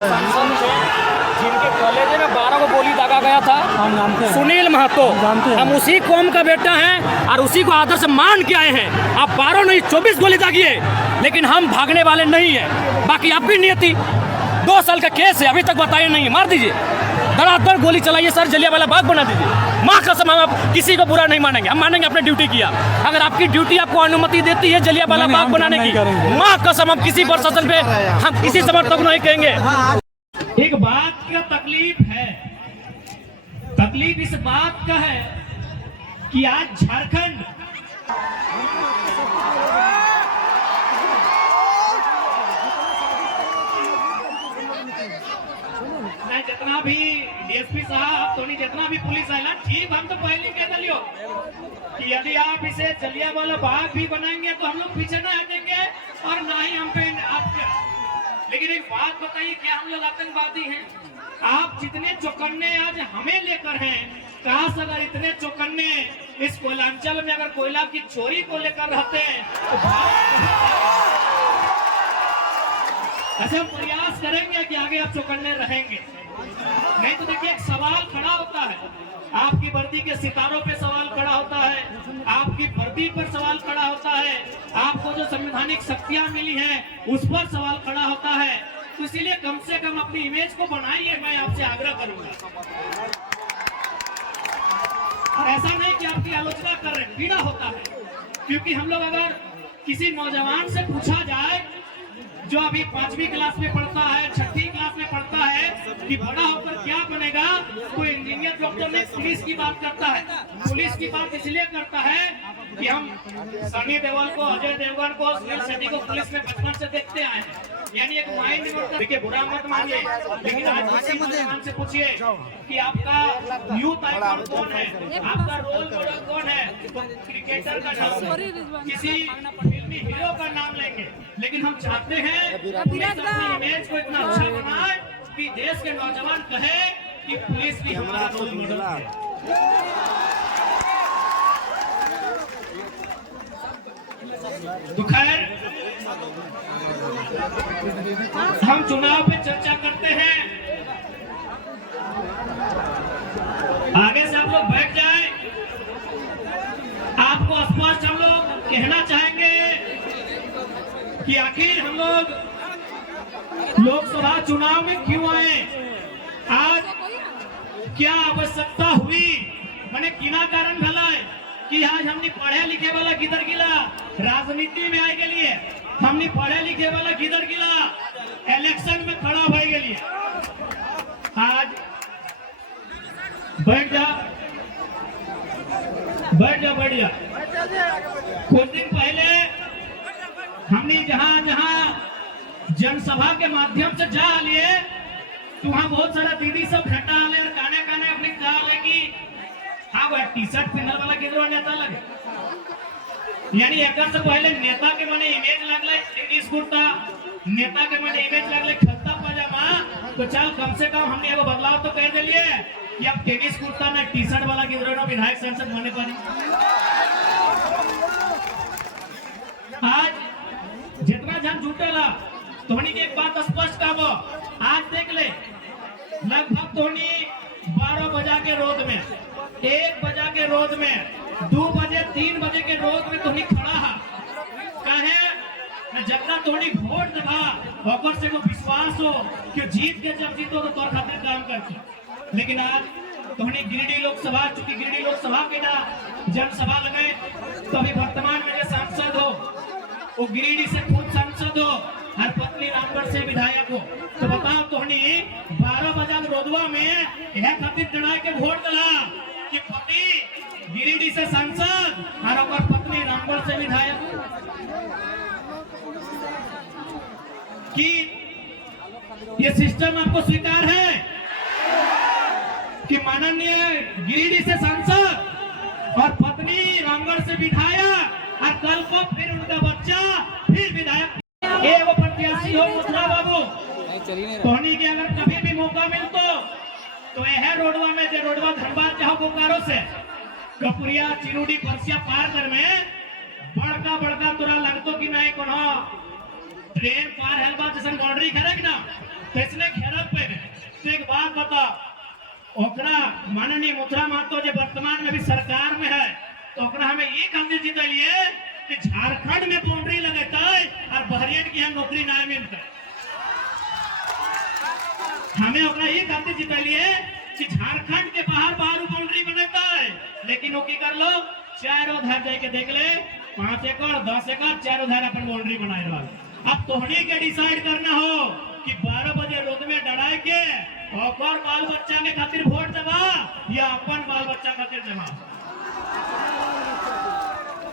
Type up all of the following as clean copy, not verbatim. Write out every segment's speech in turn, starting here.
सांसद थे जिनके कॉलेज में 12 को गोली दागा गया था, सुनील महतो। हम उसी कौम का बेटा हैं और उसी को आदर्श मान के आए हैं। आप 12 नहीं 24 गोली दागिए, लेकिन हम भागने वाले नहीं हैं। बाकी आपकी नियति 2 साल का केस है, अभी तक बताइए नहीं, मार दीजिए, धड़ाधड़ गोली चलाइए सर, जलियांवाला बाग बना दीजिए। माँ कसम हम किसी को बुरा नहीं मानेंगे, हम मानेंगे अपने ड्यूटी किया। अगर आपकी ड्यूटी आपको अनुमति देती है जलियांवाला बाग बनाने की, माँ कसम हम किसी प्रशासन पे हम किसी समर्थक नहीं कहेंगे। एक बात का तकलीफ है, तकलीफ इस बात का है कि आज झारखंड जितना भी डीएसपी साहब तो जितना भी पुलिस आएला, ठीक हम तो पहले कह दियो कि यदि आप इसे जलियांवाला बाग भी बनाएंगे तो हम लोग पीछे न हटेंगे और ना ही हम पे आपके। लेकिन एक बात बताइए, क्या हम लोग आतंकवादी हैं? आप जितने चौकन्ने आज हमें लेकर हैं, काश अगर इतने चौकन्ने इस कोयलांचल में अगर कोयला की चोरी को लेकर रहते हैं तो ऐसे प्रयास करेंगे कि आगे आप चौकन्ने रहेंगे। नहीं तो देखिए एक सवाल खड़ा होता है, आपकी वर्दी के सितारों पे सवाल खड़ा होता है, आपकी वर्दी पर सवाल खड़ा होता है, आपको जो संवैधानिक शक्तियां मिली हैं उस पर सवाल खड़ा होता है। तो इसीलिए कम से कम अपनी इमेज को बनाइए, मैं आपसे आग्रह करूंगा। और ऐसा नहीं कि आपकी आलोचना कर रहे, पीड़ा होता है, क्योंकि हम लोग अगर किसी नौजवान से पूछा जाए जो अभी 5वीं क्लास में पढ़ता है, 6वीं क्लास में पढ़ता है कि बड़ा होकर क्या बनेगा, कोई इंजीनियर डॉक्टर नहीं, पुलिस की बात करता है। पुलिस की बात इसलिए करता है कि हम सनी देओल को, अजय देवगन को, सुनील शेट्टी को पुलिस में बचपन से देखते आए हैं। यानी एक माइंड में देखिए, बुरा मत मानिए, लेकिन आज किसी नौजवान से पूछिए कि आपका यूथ आइकॉन कौन है, आपका रोल मॉडल कौन है, तो क्रिकेटर का नाम, किसी फिल्मी हीरो का नाम लेंगे। लेकिन हम चाहते हैं पुलिस अपनी इमेज को इतना अच्छा बनाए कि देश के नौजवान कहे कि पुलिस भी हमारा रोल मॉडल है। तो खैर, हम चुनाव पे चर्चा करते हैं, आगे से आप लोग बैठ जाए। आपको स्पष्ट हम लोग कहना चाहेंगे कि आखिर हम लोग लोकसभा चुनाव में क्यों आए, आज क्या आवश्यकता हुई, मैंने किना कारण भला है कि आज हमने पढ़े लिखे वाला किधर गिला, राजनीति में आए के लिए हमने पढ़े लिखे वाला किधर गिला, इलेक्शन में खड़ा हो के लिए। आज बैठ जा, बैठ जा, बैठ जा। कुछ दिन पहले हमने जहां जहां जनसभा के माध्यम से जा लिए, तो वहां बहुत सारा दीदी सब घटा ले और काने काने अपने कहा ले कि हाँ वो टी-शर्ट पहनल वाला किधर नेता लगे। यानी एक से पहले नेता के माने इमेज लगले टेनिस कुर्ता, नेता के माने इमेज लगले खत्ता पजामा, तो चल कम से कम हमने एगो बदलाव तो कर दिए कि अब टेनिस कुर्ता में टी-शर्ट वाला किधर विधायक संसद बने पारी। आज जितना जन जुटेला तोहनी के एक बात स्पष्ट काबो, आज देख ले लगभग तोहनी 12 बजा के रोड में, 1 बजा के रोड में, 2 बजे 3 बजे के रोड में तोहनी खड़ा है। काहे जगना तोहनी वोट देबा ओकर से को विश्वास हो कि जीत के जब जीतो तो तोर खातिर काम करती। लेकिन आज तोहनी गिरिडीह लोकसभा, चूंकि गिरिडीह लोकसभा के ना जनसभा लगे, तो अभी वर्तमान में जो सांसद हो वो गिरिडीह से खुद सांसद हो और पत्नी रामगढ़ से विधायक हो। तो बताओ तोहनी 12 बजा रोडवा में यह खातिर चढ़ा के वोट दिला कि पति गिरिडीह से सांसद और पत्नी रामगढ़ से विधायक, कि ये सिस्टम आपको स्वीकार है कि माननीय गिरिडीह से सांसद और पत्नी रामगढ़ से विधायक और कल को फिर उनका बच्चा फिर विधायक, वो प्रत्याशी हो मुद्रा बाबू। तोहनी के अगर कभी भी मौका मिलतो तो यह रोडवा में, जो रोडवा धनबाद चाहो बोकारो से कपुरिया चिरुडी परसिया पार कर में बड़का बड़का तोरा लगतो कि नहीं कोनो ट्रेन पार हेल बा जैसे बाउंड्री करे कि ना, तो इसने घेरल पे तो एक बात बताओ, ओकरा माननीय मुद्रा महतो जो वर्तमान में भी सरकार में है, तो ओकरा हमें ये काम जीतलिए कि झारखंड में बाउंड्री लगेता और बहरियन की यहाँ नौकरी ना मिलता। हमें ओकरा ये खातिर जीतलिए कि झारखंड के बाहर बाउंड्री बनेता है, लेकिन वो की कर लो चारों उधर जाके देख ले 5 एकड़ 10 एकड़ चारों उधर अपन बाउंड्री बनाए रहा। अब तोहनी के डिसाइड करना हो कि 12 बजे रोड में डराए के और बाल बच्चा के खातिर वोट देवा या अपन बाल बच्चा खातिर देवा।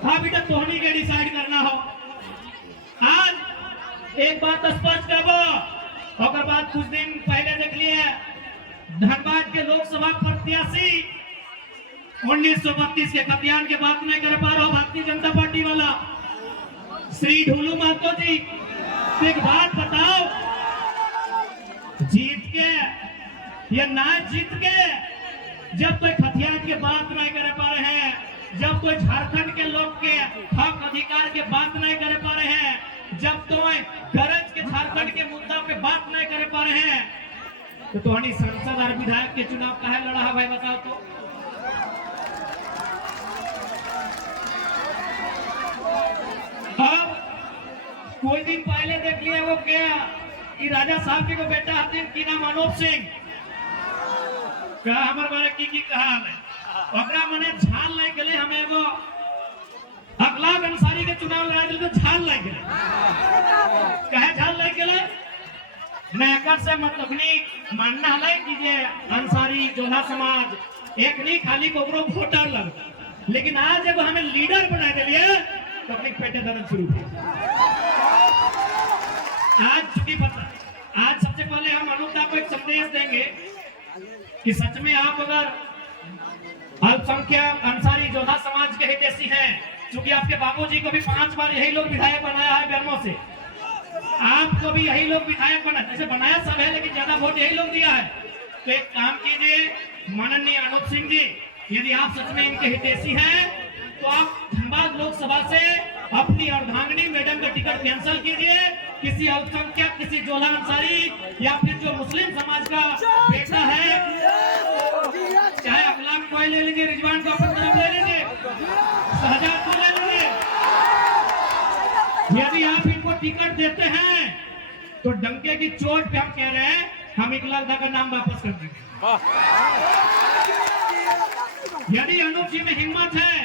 हाँ बेटा तोहनी के डिसाइड करना हो। आज एक बात स्पष्ट करबो, और बाद कुछ दिन पहले देख लिए धनबाद के लोकसभा प्रत्याशी 1932 के खतियान के बात नहीं कर पा रहा भारतीय जनता पार्टी वाला श्री ढोलू महतो जी, एक बात बताओ, जीत के या ना जीत के जब कोई खतियान के बात नहीं कर पा रहे हैं, जब कोई झारखंड के लोग के हक अधिकार के बात नहीं कर पा रहे हैं, जब तो गरज के झारखंड के मुद्दा पे बात नहीं कर पा रहे हैं, तो तुम्हारी सांसद और विधायक के चुनाव काहे लड़ा है भाई बताओ तो। अब कोई दिन पहले देख लिया वो क्या कि राजा साहब जी को बेटा हथिन की नाम अनूप सिंह कहा हमारे बारे की कहा है ओकरा मने झाल नहीं गले, हमें एगो अखलाक अंसारी के चुनाव लड़ा दिल तो झाल नहीं गले। कहे झाल नहीं गले नकर से मतलब नहीं मानना है कि ये अंसारी जोधा समाज एक नहीं खाली कोकरो वोटर लगता, लेकिन आज जब हमें लीडर बना दिए तो अपनी पेटे दर्द शुरू हुई। आज चुकी पता, आज सबसे पहले हम अनुपदा को एक संदेश देंगे कि सच में आप अगर अल्पसंख्यक अंसारी जोधा समाज के हितैषी हैं, क्योंकि आपके बाबूजी को भी 5 बार यही लोग विधायक बनाया है बेरमो से, आपको भी यही लोग विधायक बना, जैसे बनाया सब है लेकिन ज्यादा वोट यही लोग दिया है। तो एक काम कीजिए माननीय अनूप सिंह जी, यदि आप सच में इनके हितैषी हैं तो आप धनबाद लोकसभा से अपनी अर्धांगिनी मैडम का टिकट कैंसिल कीजिए, किसी अल्पसंख्यक किसी जोधा अंसारी या फिर जो मुस्लिम समाज का बेटा है, चाहे अखलाक को ले लेंगे, रिजवान को अपनी तरफ ले लेंगे, शहजाद को ले लेंगे, यदि आप इनको टिकट देते हैं तो डंके की चोट पे हम कह रहे हैं हम इकलाल दा का नाम वापस कर देंगे। यदि अनूप जी में हिम्मत है,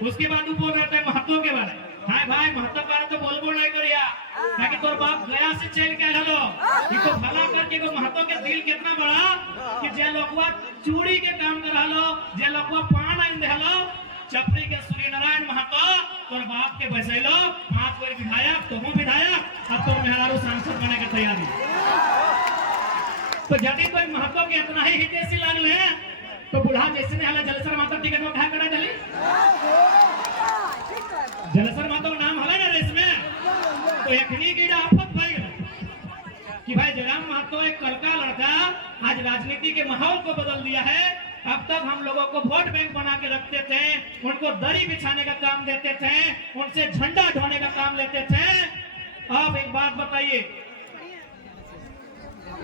उसके बाद वो बोल रहे थे महतो के बारे, हाय भाई महतो बारे तो बोलबो नहीं करिया, ताकि तोर बाप गया से चल के हलो, ये तो भला करके को महतो के दिल कितना बड़ा कि जे लोगवा चूड़ी के काम कर हलो, जे लोगवा पान आइन दे हलो, चपरी के सूर्य नारायण महतो तोर बाप के बसैलो 5 बार विधायक, तो हूं विधायक, अब तो मेहरारू सांसद बने के तैयारी। तो यदि कोई महतो के इतना ही हितैषी लागले तो बुढ़ा जैसे ने हला जलसर माता टिकट में कहा करा चली, जलसर माता का नाम हला ना रेस में, तो एकनी की आफत भाई कि भाई जयराम महतो एक कल का लड़का आज राजनीति के माहौल को बदल दिया है। अब तक हम लोगों को वोट बैंक बना के रखते थे, उनको दरी बिछाने का काम देते थे, उनसे झंडा ढोने का काम लेते थे। अब एक बात बताइए,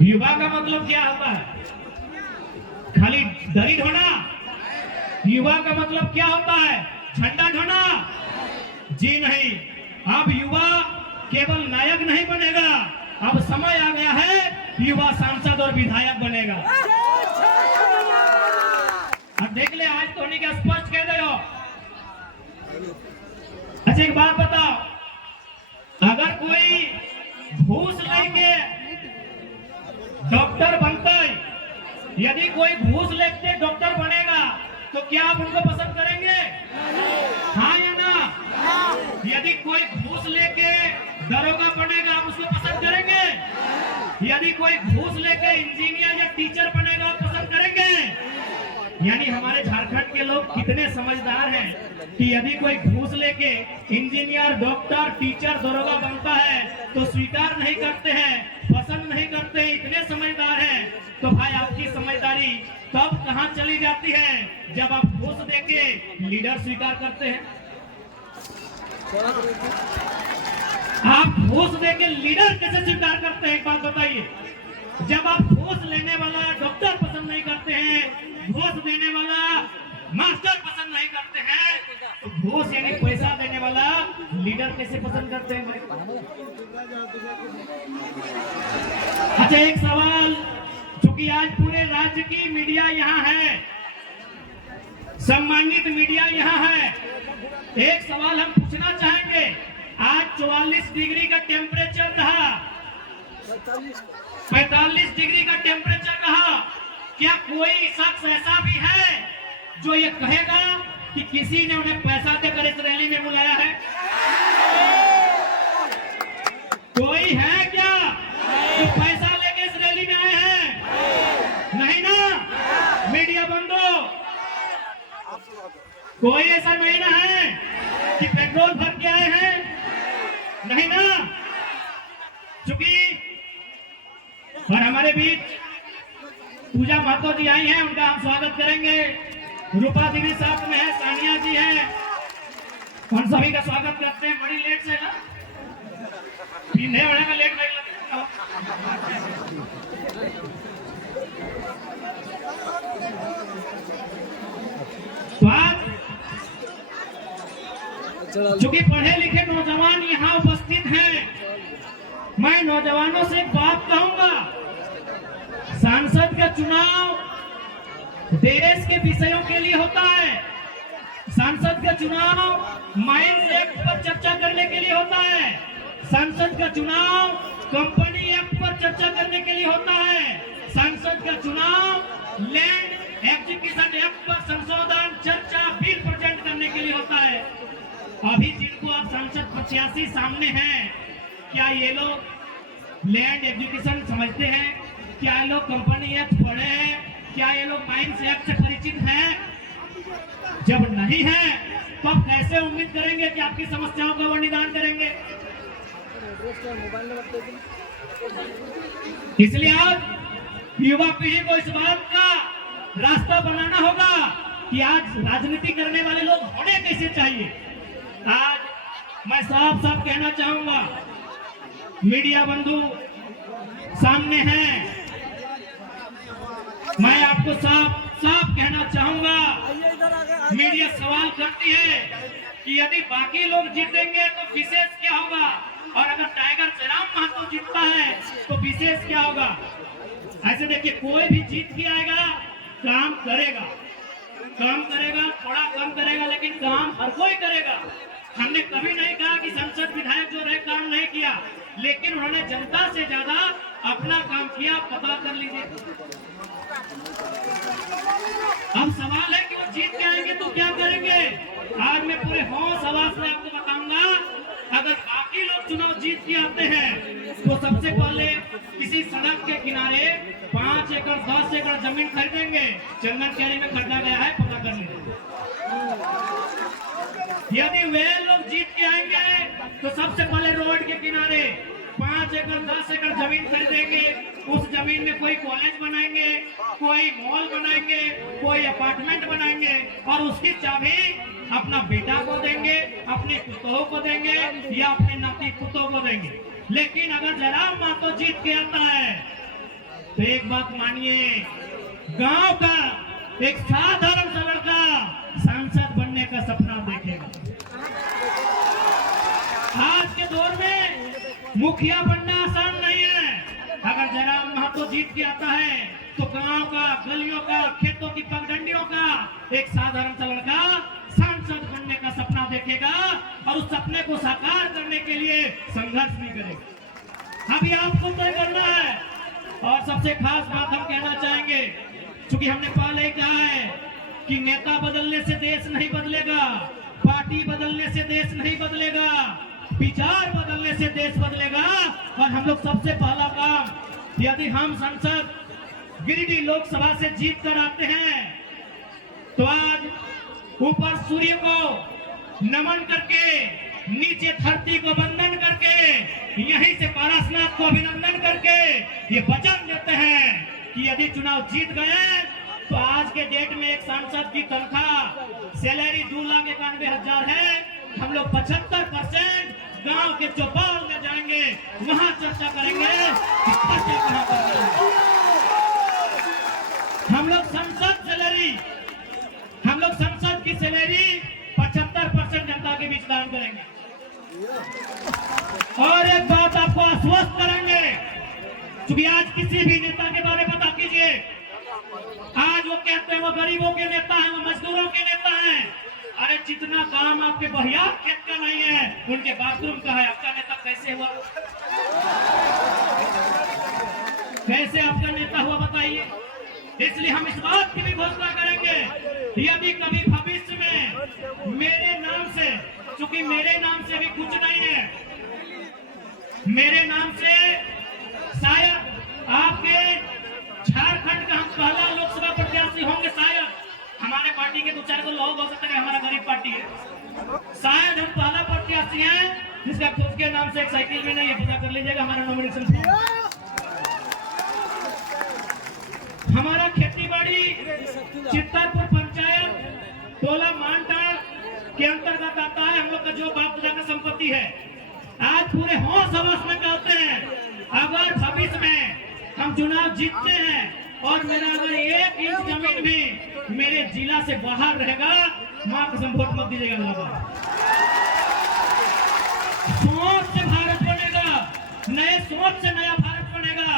युवा का मतलब क्या होता है? खाली दरी ढोना? युवा का मतलब क्या होता है? झंडा ढोना? जी नहीं, अब युवा केवल नायक नहीं बनेगा, अब समय आ गया है युवा सांसद और विधायक बनेगा। अब देख ले, आज तो नहीं क्या स्पष्ट कह दे हो। अच्छा एक बात बताओ, अगर कोई घूस लेके डॉक्टर बनता है, यदि कोई घूस लेके डॉक्टर बनेगा तो क्या आप उनको पसंद करेंगे? हाँ या ना? यदि कोई घूस लेके दरोगा बनेगा आप उसको पसंद करेंगे? यदि कोई घूस लेके इंजीनियर या टीचर बनेगा आप पसंद करेंगे? यानी हमारे झारखंड के लोग कितने समझदार हैं कि यदि कोई घूस लेके इंजीनियर, डॉक्टर, टीचर, दरोगा बनता है तो स्वीकार नहीं करते हैं, पसंद नहीं करते हैं, इतने समझदार हैं। तो भाई आपकी समझदारी तब कहां चली जाती है जब आप घूस देके लीडर स्वीकार करते हैं। आप घूस देके लीडर कैसे स्वीकार करते हैं, एक बात बताइए। जब आप घूस लेने वाला डॉक्टर पसंद नहीं करते हैं, घूस देने वाला मास्टर पसंद नहीं करते हैं, तो घूस यानी पैसा देने वाला लीडर कैसे पसंद करते हैं? अच्छा, एक सवाल, चूंकि आज पूरे राज्य की मीडिया यहाँ है, सम्मानित मीडिया यहाँ है, एक सवाल हम पूछना चाहेंगे। आज 44 डिग्री का टेम्परेचर रहा, 45 डिग्री का टेम्परेचर रहा। क्या कोई शख्स ऐसा भी है जो ये कहेगा कि किसी ने उन्हें पैसा देकर इस रैली में बुलाया है? कोई है क्या जो पैसा लेके इस रैली में आए हैं? नहीं ना? मीडिया बंदो, कोई ऐसा नहीं ना है कि पेट्रोल भर के आए हैं? नहीं ना? चूंकि और हमारे बीच पूजा महतो जी आई हैं, उनका हम स्वागत करेंगे। रूपा दीदी साथ में है, सानिया जी हैं, उन सभी का स्वागत करते हैं। बड़ी लेट से ना पीने वाले में लेट नहीं लगता। तो आज चूंकि पढ़े लिखे नौजवान यहाँ उपस्थित हैं, मैं नौजवानों से एक बात कहूंगा। सांसद का चुनाव देश के विषयों के लिए होता है। सांसद का चुनाव माइंस एक्ट पर चर्चा करने के लिए होता है। सांसद का चुनाव कंपनी एक्ट पर चर्चा करने के लिए होता है। सांसद का चुनाव लैंड एक्विजिशन एक्ट पर संशोधन, चर्चा, बिल प्रेजेंट करने के लिए होता है। अभी जिनको आप सांसद प्रत्याशी सामने हैं, क्या ये लोग लैंड एजुकेशन समझते हैं? क्या ये लोग कंपनी एक्ट पढ़े हैं? क्या ये लोग माइंस एक्ट से परिचित हैं? जब नहीं है तो आप कैसे उम्मीद करेंगे कि आपकी समस्याओं का वो निदान करेंगे? इसलिए आज युवा पीढ़ी को इस बात का रास्ता बनाना होगा कि आज राजनीति करने वाले लोग होने कैसे चाहिए। आज मैं साफ साफ कहना चाहूंगा, मीडिया बंधु सामने हैं, मैं आपको साफ साफ कहना चाहूंगा। मीडिया सवाल करती है कि यदि बाकी लोग जीतेंगे तो विशेष क्या होगा, और अगर टाइगर जयराम महतो जीतता है तो विशेष क्या होगा? ऐसे देखिए, कोई भी जीत के आएगा, काम करेगा, थोड़ा कम करेगा, लेकिन काम हर कोई करेगा। हमने कभी नहीं कहा कि संसद विधायक जो रहे काम नहीं किया, लेकिन उन्होंने जनता से ज्यादा अपना काम किया, पता कर लीजिए। अब सवाल है कि वो जीत के आएंगे तो क्या करेंगे? आज मैं पूरे हौस हवास में आपको बताऊंगा, अगर बाकी लोग चुनाव जीत के आते हैं तो सबसे पहले किसी सड़क के किनारे 5 एकड़ 10 एकड़ जमीन खरीदेंगे। चंदन कैरी में खरीदा गया है, पता कर लीजिए। यदि वे लोग जीत के आएंगे तो सबसे पहले रोड के किनारे 5 एकड़ 10 एकड़ जमीन खरीदेंगे। उस जमीन में कोई कॉलेज बनाएंगे, कोई मॉल बनाएंगे, कोई अपार्टमेंट बनाएंगे, और उसकी चाबी अपना बेटा को देंगे, अपने पुतों को देंगे, या अपने नाती पुतों को देंगे। लेकिन अगर जयराम महतो जीत के आता है तो एक बात मानिए, गांव का एक साधारण सा लड़का सांसद बनने का सपना देखेगा। आज के दौर में मुखिया बनना आसान नहीं है। अगर जयराम महतो जीत के आता है तो गांव का, गलियों का, खेतों की पगडंडियों का एक साधारण सा लड़का सांसद बनने का सपना देखेगा, और उस सपने को साकार करने के लिए संघर्ष भी करेगा। अभी आपको तय करना है। और सबसे खास बात हम कहना चाहेंगे, क्योंकि हमने पहले ही कहा है कि नेता बदलने से देश नहीं बदलेगा, पार्टी बदलने से देश नहीं बदलेगा, विचार बदलने से देश बदलेगा। और हम लोग सबसे पहला काम, यदि हम संसद गिरिडीह लोकसभा से जीत कर आते हैं तो आज ऊपर सूर्य को नमन करके, नीचे धरती को वंदन करके, यहीं से पारसनाथ को अभिनंदन करके ये वचन देते हैं कि यदि चुनाव जीत गए तो आज के डेट में एक सांसद की तनख्वाह सैलरी 2,91,000 है। हम लोग 75% गांव के चौपाल में जाएंगे, वहां चर्चा करेंगे कि खर्चा कहां करना है। हम लोग संसद की सैलरी 75% जनता के बीच दान करेंगे। और एक बात आपको आश्वस्त करेंगे, क्योंकि आज किसी भी नेता के बारे में बात कीजिए, आज वो कहते हैं वो गरीबों के नेता हैं, वो मजदूरों के नेता हैं। अरे जितना काम आपके बहिया खेत का नहीं है, उनके बाथरूम का है, आपका नेता कैसे हुआ? कैसे आपका नेता हुआ बताइए। इसलिए हम इस बात की भी घोषणा करेंगे, यदि कभी भविष्य में मेरे नाम से, क्योंकि मेरे नाम से भी कुछ नहीं है, मेरे नाम से शायद आपके झारखंड का हम पहला लोकसभा प्रत्याशी होंगे। शायद हमारे पार्टी के 2-4 को लोग हो सकते हैं, हमारा गरीब पार्टी है, शायद हम पहला प्रत्याशी हैं जिसका खुद के नाम से एक साइकिल भी नहीं है। पता कर लीजिएगा हमारा नॉमिनेशन फॉर्म। हमारा खेती बाड़ी चित्तरपुर पंचायत टोला मानटाड़ के अंतर्गत आता है। हम लोग का जो बाप दादा का संपत्ति है, आज पूरे होश हवस में कहते हैं, अगर भविष्य में हम चुनाव जीतते हैं और मेरा अगर 1 इंच जमीन भी मेरे जिला से बाहर रहेगा, मां कसम वोट मत दीजिएगा। सोच से भारत बनेगा, नए सोच से नया भारत बनेगा,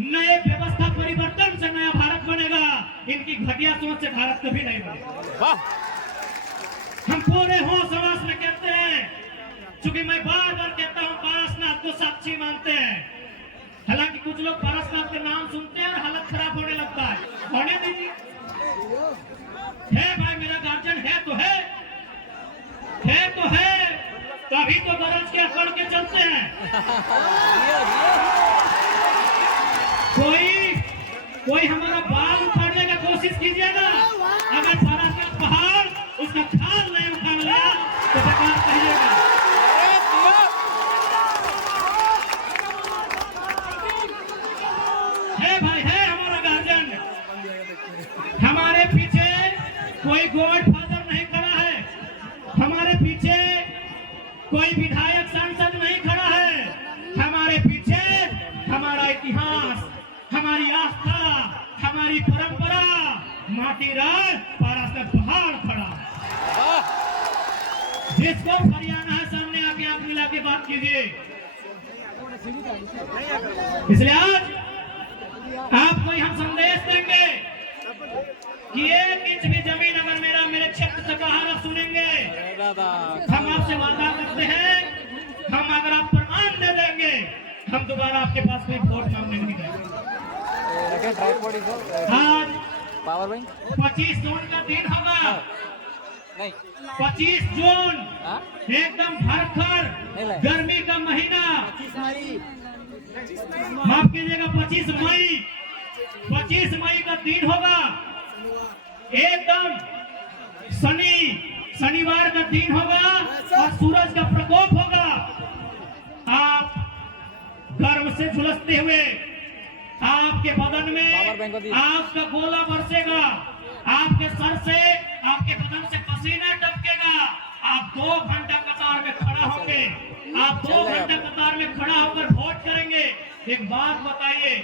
नए व्यवस्था परिवर्तन से नया भारत बनेगा। इनकी घटिया सोच से भारत कभी नहीं बनेगा। हम पूरे होश हवस में कहते हैं, क्योंकि मैं बार बार कहता हूं पारसनाथ को साक्षी मानते हैं। हालांकि कुछ लोग पारसनाथ के नाम सुनते हैं और हालत खराब होने लगता है। होने दीजिए, है भाई मेरा गार्जियन है तो है तो है, तभी तो गरज के अकड़ के चलते हैं। कोई हमारा बाल उखाड़ने का कोशिश कीजिए ना, अगर पारसनाथ पहाड़ उसका खाल नहीं उठा लिया तो बेकार कहिएगा। है भाई, है हमारा गार्जियन। हमारे पीछे कोई गॉड फादर नहीं खड़ा है, हमारे पीछे कोई विधायक सांसद नहीं खड़ा है, हमारे पीछे हमारा इतिहास, हमारी आस्था, हमारी परंपरा, माटी राज पारसनाथ पहाड़ खड़ा है। जिसको हरियाणा है सामने आके आप मिला के बात कीजिए। इसलिए आज आपको हम संदेश देंगे कि 1 इंच भी जमीन अगर मेरे क्षेत्र से बाहर आप सुनेंगे, हम आपसे वादा करते हैं, हम अगर आप प्रमाण दे देंगे, हम दोबारा आपके पास कोई वोट मांगने नहीं जाएंगे। आज 25 जून का दिन होगा, 25 जून एकदम भरकर गर्मी का महीना, माफ कीजिएगा 25 मई का दिन होगा, एकदम शनिवार का दिन होगा और सूरज का प्रकोप होगा। आप गर्व से झुलसते हुए आपके बदन में आपका गोला बरसेगा, आपके सर से आपके बदन से पसीना टपकेगा। आप 2 घंटा कतार में खड़ा होंगे, आप 2 घंटा कतार में खड़ा होकर वोट करेंगे। एक बात बताइए,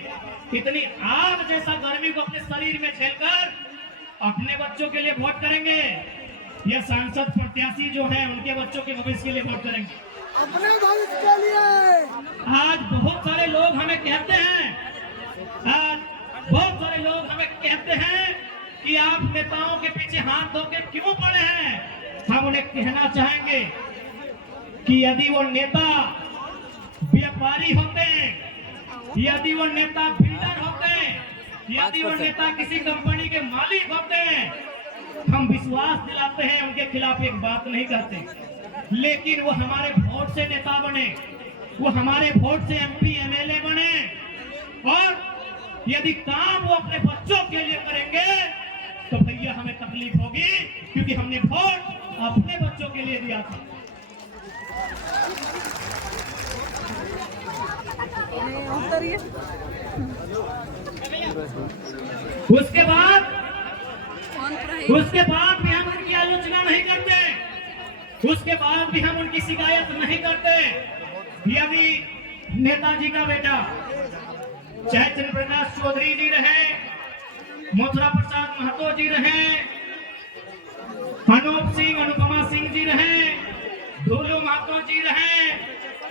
इतनी आग जैसा गर्मी को अपने शरीर में झेलकर अपने बच्चों के लिए वोट करेंगे या सांसद प्रत्याशी जो है उनके बच्चों के भविष्य के लिए वोट करेंगे? अपने भविष्य के लिए। आज बहुत सारे लोग हमें कहते हैं कि आप नेताओं के पीछे हाथ धो के क्यों पड़े हैं। हम उन्हें कहना चाहेंगे कि यदि वो नेता व्यापारी होते, यदि वो नेता बिल्डर होते, यदि वो नेता किसी कंपनी के मालिक होते, हम विश्वास दिलाते हैं उनके खिलाफ एक बात नहीं कहते, लेकिन वो हमारे वोट से नेता बने, वो हमारे वोट से MP MLA बने, और यदि काम वो अपने बच्चों के लिए करेंगे तो भैया हमें तकलीफ होगी, क्योंकि हमने वोट अपने बच्चों के लिए दिया था। उसके बाद भी हम उनकी आलोचना नहीं करते, उसके बाद भी हम उनकी शिकायत नहीं करते। यदि नेताजी का बेटा चाहे चंद्र प्रकाश चौधरी जी रहे, मथुरा प्रसाद महतो जी रहे, अनूप सिंह अनुपमा सिंह जी रहे, धोलू महतो जी रहे,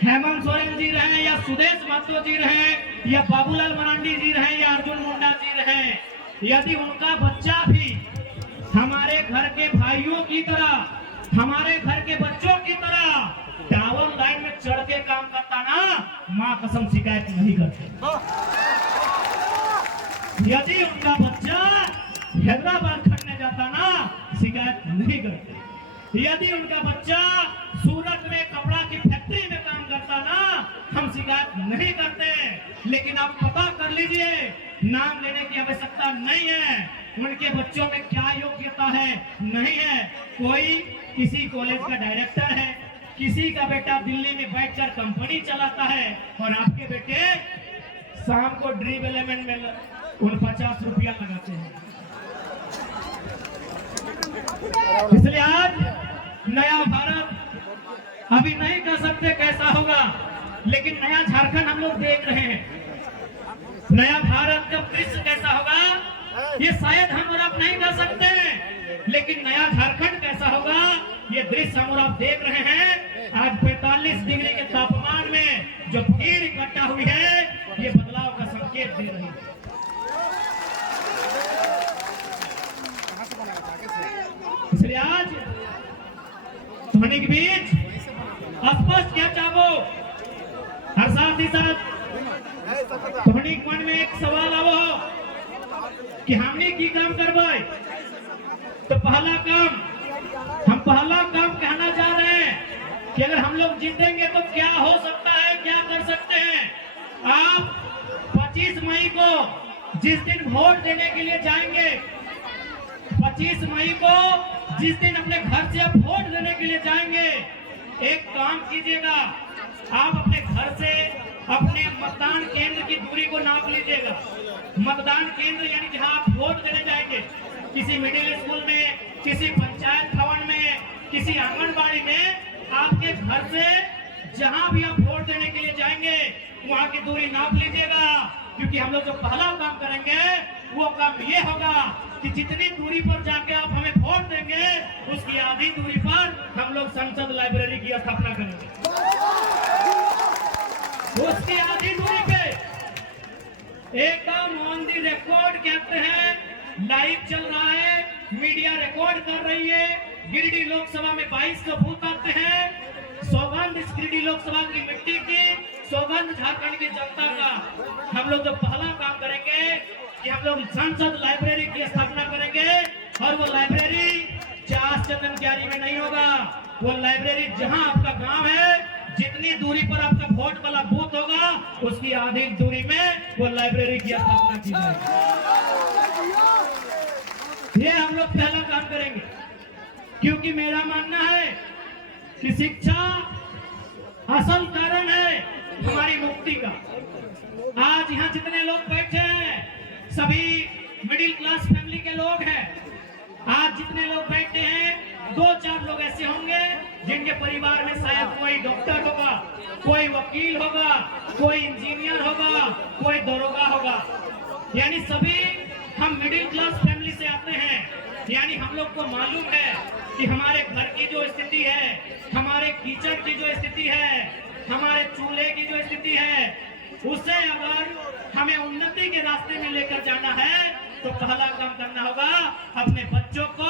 हेमंत सोरेन जी रहे, या सुदेश महतो जी रहे, या बाबूलाल मरांडी जी रहे, या अर्जुन मुंडा जी रहे, यदि उनका बच्चा भी हमारे घर के भाइयों की तरह, हमारे घर के बच्चों की तरह टावर लाइन में चढ़ के काम करता ना, मां कसम शिकायत नहीं करते। यदि उनका बच्चा हैदराबाद खटने जाता ना, शिकायत नहीं करते। यदि उनका बच्चा सूरत में कपड़ा की फैक्ट्री में काम करता ना, हम शिकायत नहीं करते। लेकिन आप पता कर लीजिए, नाम लेने की आवश्यकता नहीं है, उनके बच्चों में क्या योग्यता है, नहीं है। कोई किसी कॉलेज का डायरेक्टर है, किसी का बेटा दिल्ली में बैठकर कंपनी चलाता है, और आपके बेटे शाम को ड्रीम एलिमेंट में 50 रुपया लगाते हैं। इसलिए आज नया भारत अभी नहीं कह सकते कैसा होगा, लेकिन नया झारखंड हम लोग देख रहे हैं। नया भारत का दृश्य कैसा होगा ये शायद हम और आप नहीं कह सकते, लेकिन नया झारखंड कैसा होगा ये दृश्य हम और आप देख रहे हैं। आज 45 डिग्री के तापमान में जो भीड़ इकट्ठा हुई है, ये बदलाव का संकेत दे रही है। इसलिए आज ध्वनि के बीच स्पष्ट क्या चाहो, हर साथ ही साथ ध्वनि मन में एक सवाल आवो कि हमने की काम करवाए, तो हम पहला काम कहना चाह रहे हैं कि अगर हम लोग जीतेंगे तो क्या हो सकता है, क्या कर सकते हैं। आप 25 मई को जिस दिन वोट देने के लिए जाएंगे, 25 मई को जिस दिन अपने घर से आप वोट देने के लिए जाएंगे, एक काम कीजिएगा, आप अपने घर से अपने मतदान केंद्र की दूरी को नाप लीजिएगा। मतदान केंद्र यानी जहां आप वोट देने जाएंगे, किसी मिडिल स्कूल में, किसी पंचायत भवन में, किसी आंगनबाड़ी में, आपके घर से जहां भी आप वोट देने के लिए जाएंगे वहां की दूरी नाप लीजिएगा। क्योंकि हम लोग जो पहला काम करेंगे वो काम ये होगा कि जितनी दूरी पर जाके आप हमें वोट देंगे, उसकी आधी दूरी पर हम लोग संसद लाइब्रेरी की स्थापना करेंगे। उसकी आधी दूरी पे एकदम ऑन दी रिकॉर्ड कहते हैं, लाइव चल रहा है, मीडिया रिकॉर्ड कर रही है। गिरिडीह लोकसभा में 22 बूथ आते हैं। सौगंध इस गिरिडीह लोकसभा की मिट्टी की, सौगंध झारखंड की जनता का। हम लोग जो पहला काम करेंगे कि हम लोग संसद लाइब्रेरी की स्थापना करेंगे, और वो लाइब्रेरी चास चंदन क्यारी में नहीं होगा। वो लाइब्रेरी जहां आपका गांव है, जितनी दूरी पर आपका वोट वाला बूथ होगा, उसकी आधी दूरी में वो लाइब्रेरी की स्थापना की जाएगी। ये हम लोग पहला काम करेंगे, क्योंकि मेरा मानना है कि शिक्षा असल कारण है हमारी मुक्ति का। आज यहाँ जितने लोग बैठे हैं सभी मिडिल क्लास फैमिली के लोग हैं। आज जितने लोग बैठे हैं, 2-4 लोग ऐसे होंगे जिनके परिवार में शायद कोई डॉक्टर होगा, कोई वकील होगा, कोई इंजीनियर होगा, कोई दरोगा होगा। यानी सभी हम मिडिल क्लास फैमिली से आते हैं। यानी हम लोग को मालूम है कि हमारे घर की जो स्थिति है, हमारे किचन की जो स्थिति है, हमारे चूल्हे की जो स्थिति है, उसे अगर हमें उन्नति के रास्ते में लेकर जाना है तो पहला काम करना होगा, अपने बच्चों को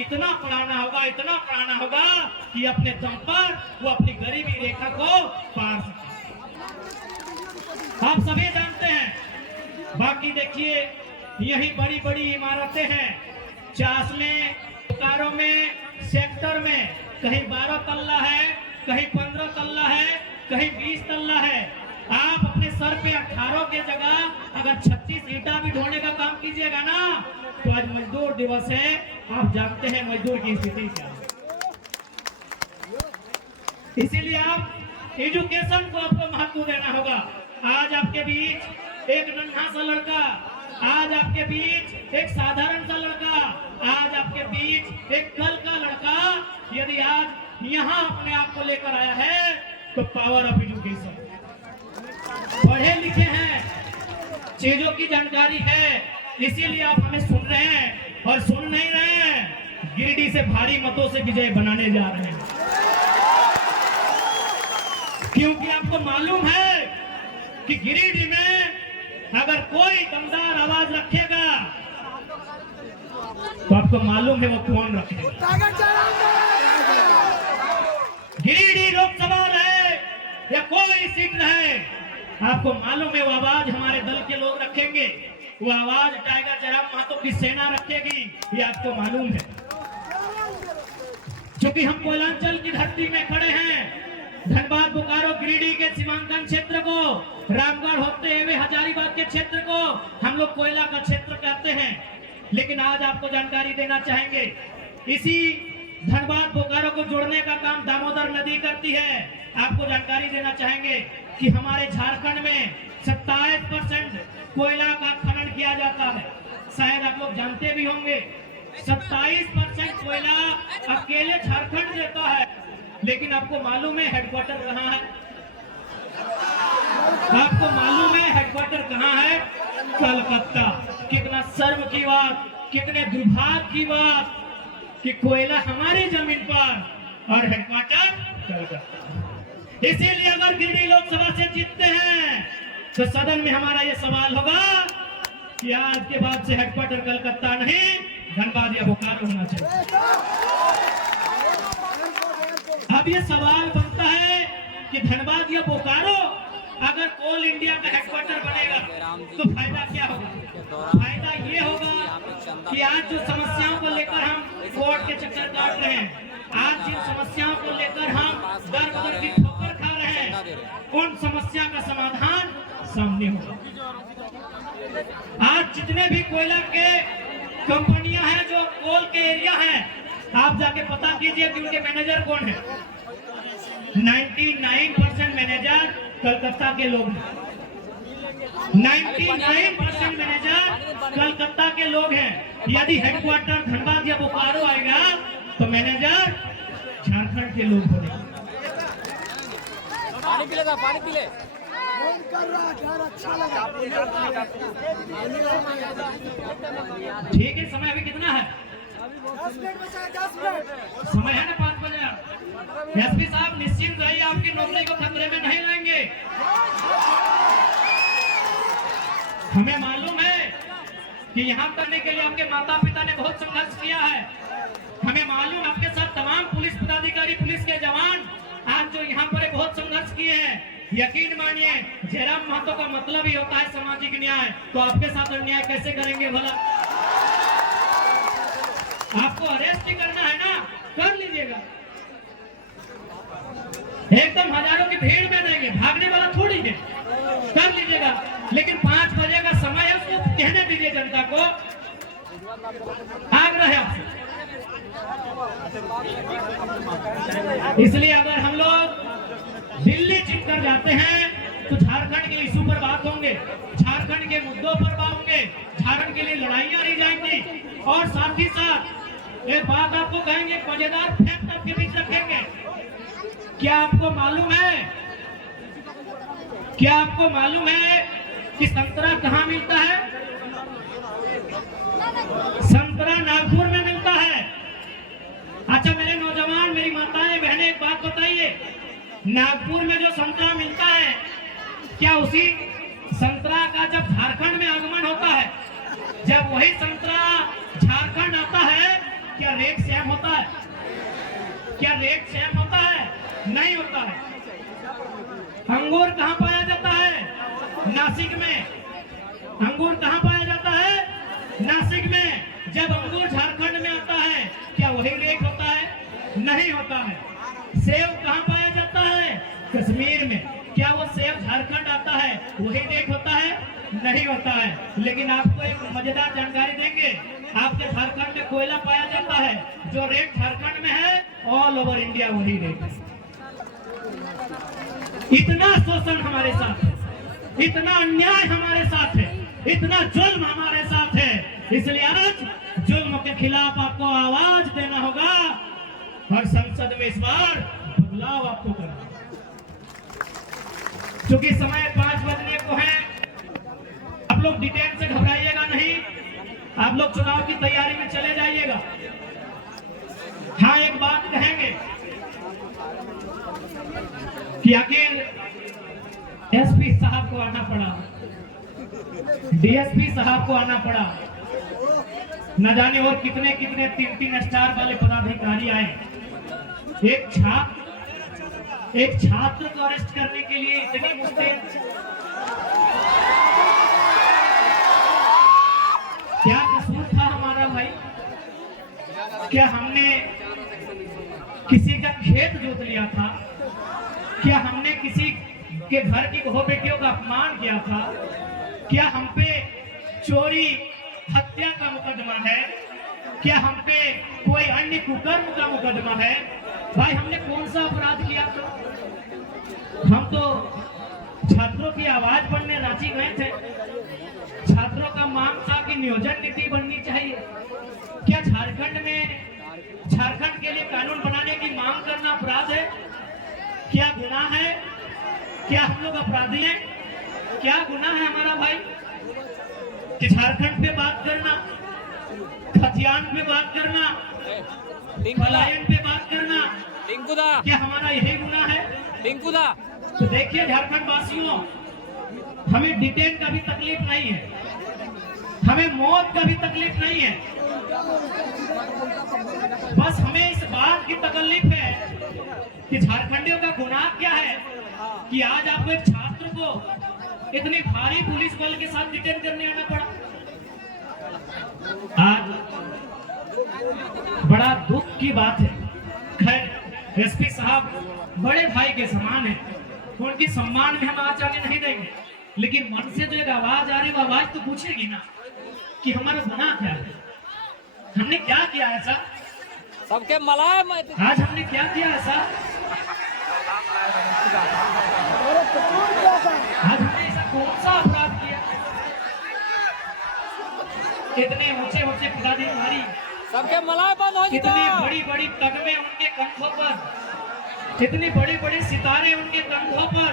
इतना पढ़ाना होगा, इतना पढ़ाना होगा कि अपने दम पर वो अपनी गरीबी रेखा को पार सके। आप सभी जानते हैं। बाकी देखिए, यही बड़ी बड़ी इमारतें हैं, चासले कारों में, सेक्टर में, कहीं 12 तल्ला है, कहीं 15 तल्ला है, कहीं 20 तल्ला है। आप अपने सर पे 18 के जगह अगर 36 ईंटा भी ढोने का काम कीजिएगा ना, तो आज मजदूर दिवस है। आप जानते हैं मजदूर की स्थिति क्या है। इसीलिए आप एजुकेशन को आपको महत्व देना होगा। आज आपके बीच एक नन्हा सा लड़का, आज आपके बीच एक साधारण सा लड़का, आज आपके बीच एक कल का लड़का यदि आज यहाँ अपने आप को लेकर आया है, तो पावर ऑफ एजुकेशन। पढ़े लिखे हैं, चीजों की जानकारी है, इसीलिए आप हमें सुन रहे हैं और सुन नहीं रहे हैं। गिरिडीह से भारी मतों से विजय बनाने जा रहे हैं, क्योंकि आपको मालूम है कि गिरिडीह में अगर कोई दमदार आवाज रखेगा तो आपको मालूम है वो कौन रखेगा। गिरिडीह लोकसभा रहे या कोई सीट रहे, आपको मालूम है वो आवाज हमारे दल के लोग रखेंगे, वो आवाज टाइगर जयराम महतो की सेना रखेगी, ये आपको मालूम है। क्योंकि हम कोयलांचल की धरती में खड़े हैं, धनबाद बोकारो गिरिडीह के सीमांकन क्षेत्र को, रामगढ़ होते हुए हजारीबाग के क्षेत्र को हम लोग कोयला का क्षेत्र कहते हैं। लेकिन आज आपको जानकारी देना चाहेंगे, इसी धनबाद बोकारो को जोड़ने का काम दामोदर नदी करती है। आपको जानकारी देना चाहेंगे कि हमारे झारखंड में 27% कोयला का खनन किया जाता है। शायद आप लोग जानते भी होंगे 27% कोयला अकेले झारखंड देता है। लेकिन आपको मालूम है हेडक्वार्टर कहाँ है? आपको मालूम है हेडक्वार्टर कहाँ है? कलकत्ता। कितना शर्म की बात, कितने दुर्भाग्य की बात कि कोयला हमारी जमीन पर और हेडक्वार्टर कलकत्ता। इसीलिए अगर गिरिडीह लोकसभा से जीतते हैं तो सदन में हमारा ये सवाल होगा कि आज के बाद से हेडक्वार्टर कलकत्ता नहीं, धनबाद या बोकारो होना चाहिए। अब ये सवाल बनता है कि धनबाद या बोकारो अगर कोल इंडिया का हेडक्वार्टर बनेगा तो फायदा क्या होगा? फायदा ये होगा कि आज जो समस्याओं को लेकर हम कोर्ट के चक्कर काट रहे हैं, आज जिन समस्याओं को लेकर हम दर बदर की ठोकर खा रहे हैं, उन समस्या का समाधान सामने होगा। आज जितने भी कोयला के कंपनियां हैं जो कोल के एरिया हैं, आप जाके पता कीजिए कि उनके मैनेजर कौन है। 99% मैनेजर कलकत्ता के लोग हैं। 99% मैनेजर कलकत्ता के लोग हैं। यदि हेडक्वार्टर धनबाद या बोकारो आएगा तो मैनेजर झारखंड के लोग होंगे। पानी पी ले, पानी पी ले। ठीक है, समय अभी कितना है? 10 मिनट बचा है, 10 मिनट समय है ना, 5 बजे। एसपी साहब निश्चिंत रहिए, आपकी नौकरी को खतरे में नहीं लाएंगे। हमें मालूम है कि यहाँ करने के लिए आपके माता पिता ने बहुत संघर्ष किया है। हमें मालूम आपके साथ तमाम पुलिस पदाधिकारी, पुलिस के जवान आज जो यहाँ पर बहुत संघर्ष किए हैं। यकीन मानिए, जयराम महतो का मतलब ही होता है सामाजिक न्याय, तो आपके साथ अन्याय कैसे करेंगे भला? आपको अरेस्ट ही करना है ना, कर लीजिएगा। एकदम हजारों की भीड़ में देंगे, भागने वाला थोड़ी है, कर लीजिएगा। लेकिन 5 बजे का समय है, उसको कहने दीजिए जनता को। आग्रह है आपसे। इसलिए अगर हम लोग दिल्ली जीत कर जाते हैं तो झारखंड के इशू पर बात होंगे, झारखंड के मुद्दों पर बात होंगे, झारखंड के लिए लड़ाइयां नहीं जाएंगी। और साथ ही साथ एक बात आपको कहेंगे, मजेदार फैक्ट आपके बीच रखेंगे। क्या आपको मालूम है कि संतरा कहाँ मिलता है? संतरा नागपुर में मिलता है। अच्छा मेरे नौजवान, मेरी माताएं बहनें, एक बात बताइए, नागपुर में जो संतरा मिलता है, क्या उसी संतरा का जब झारखंड में आगमन होता है, जब वही संतरा झारखंड आता है, क्या रेट सेम होता है? क्या रेट सेम होता है? नहीं होता है। अंगूर कहाँ पाया जाता है? नासिक में। अंगूर कहाँ पाया जाता है? नासिक में। जब अंगूर झारखंड में आता है, क्या वही रेट होता है? नहीं होता है। सेब कहाँ पाया जाता है? कश्मीर में। क्या वो सेब झारखंड आता है, वही रेट होता है? नहीं होता है। लेकिन आपको एक मजेदार जानकारी देंगे, आपके झारखंड में कोयला पाया जाता है, जो रेट झारखंड में है, ऑल ओवर इंडिया वही रेट है। इतना शोषण हमारे साथ है, इतना अन्याय हमारे साथ है, इतना जुल्म हमारे साथ है। इसलिए आज जुल्म के खिलाफ आपको आवाज देना होगा और संसद में इस बार बदलाव आपको करना। चूंकि समय 5 बजने को है, आप लोग डिटेल से घबराइएगा नहीं, आप लोग चुनाव की तैयारी में चले जाइएगा। हाँ, एक बात कहेंगे कि आखिर एसपी साहब को आना पड़ा, डीएसपी साहब को आना पड़ा, न जाने और कितने कितने 3-3 स्टार वाले पदाधिकारी आए। एक छात्र को अरेस्ट करने के लिए इतनी मुश्किल, क्या कसूर था हमारा भाई? क्या हमने किसी का खेत जोत लिया था? क्या हमने किसी के घर की बहू बेटियों का अपमान किया था? क्या हम पे चोरी हत्या का मुकदमा है? क्या हम पे कोई अन्य कुकर्म का मुकदमा है? भाई, हमने कौन सा अपराध किया था? हम तो छात्रों की आवाज बनने रांची गए थे। छात्रों का मांग था कि नियोजन नीति बननी चाहिए। क्या झारखंड के लिए कानून बनाने की मांग करना अपराध है? क्या गुनाह है? क्या हम लोग अपराधी हैं? क्या गुनाह है हमारा भाई कि झारखंड पे बात करना, खतियान पे बात करना, पलायन पे बात करना? क्या हमारा यही गुनाह है? तो देखिए झारखंड वासियों, हमें डिटेन का भी तकलीफ नहीं है, हमें मौत का भी तकलीफ नहीं है, बस हमें इस बात की तकलीफ है कि झारखंडियों का गुनाह क्या है कि आज आपको एक छात्र को इतनी भारी पुलिस बल के साथ डिटेन करने आना पड़ा। आज बड़ा दुख की बात है। खैर, एसपी साहब बड़े भाई के समान है, उनके सम्मान में हम आज आने नहीं देंगे, लेकिन मन से जो एक आवाज आ रही है, वो आवाज तो पूछेगी ना कि हमारा गुनाह क्या है, हमने क्या किया ऐसा? सबके मलाए आज हमने क्या किया ऐसा? आज हमने ऐसा कौन सा अपराध किया? कितने ऊंचे ऊंचे पदाधिकारी, सबके मलाए बंद हो कितनी बड़ी बड़ी कदमें उनके कंधों पर, कितनी बड़ी बड़ी सितारे उनके कंधों पर।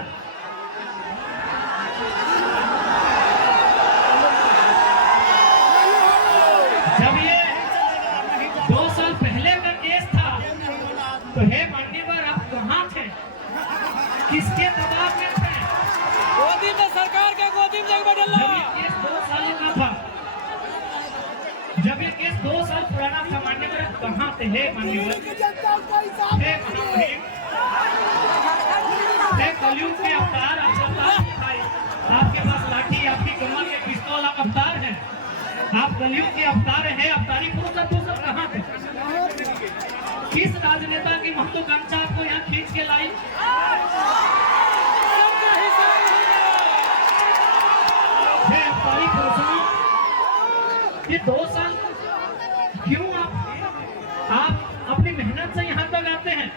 जब ये 2 साल पहले का केस था तो हे मान्यवर, आप कहाँ थे? किसके दबाव में थे? गोदी में, सरकार के गोदी में जब ये केस 2 साल का था, जब ये केस 2 साल पुराना था, मान्यवर आप कहाँ थे? हे मान्यवर, हे महामहिम, हे कलयुग के अवतार, आपके पास लाठी, आपकी कमर में पिस्तौल, आप अवतार हैं, आप कलयुग के अवतार हैं, अवतारी पुरुष आप सब कहाँ थे? किस राजनेता की महत्वाकांक्षा आपको यहाँ खींच के लाई? हे अवतारी पुरुषों, ये 2 साल क्यों आप अपनी मेहनत से यहाँ तक आते हैं?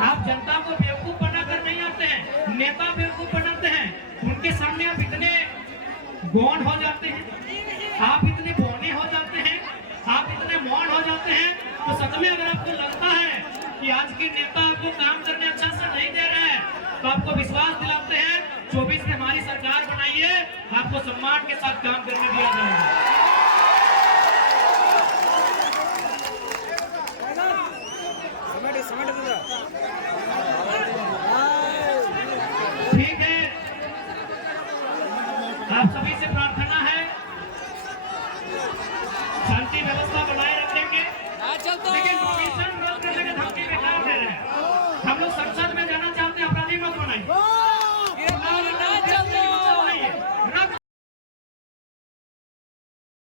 आप जनता को बेवकूफ बनाकर नहीं आते हैं, नेता बेवकूफ बनाते हैं, उनके सामने आप इतने गौण हो जाते हैं, आप इतने बौने हो जाते हैं, आप इतने मौन हो जाते हैं। तो सच में अगर आपको लगता है कि आज के नेता आपको काम करने अच्छा से नहीं दे रहे हैं, तो आपको विश्वास दिलाते हैं 24 में हमारी सरकार बनाइए, आपको सम्मान के साथ काम करने दिया जाएगा। ठीक है, आप सभी से प्रार्थना है, शांति व्यवस्था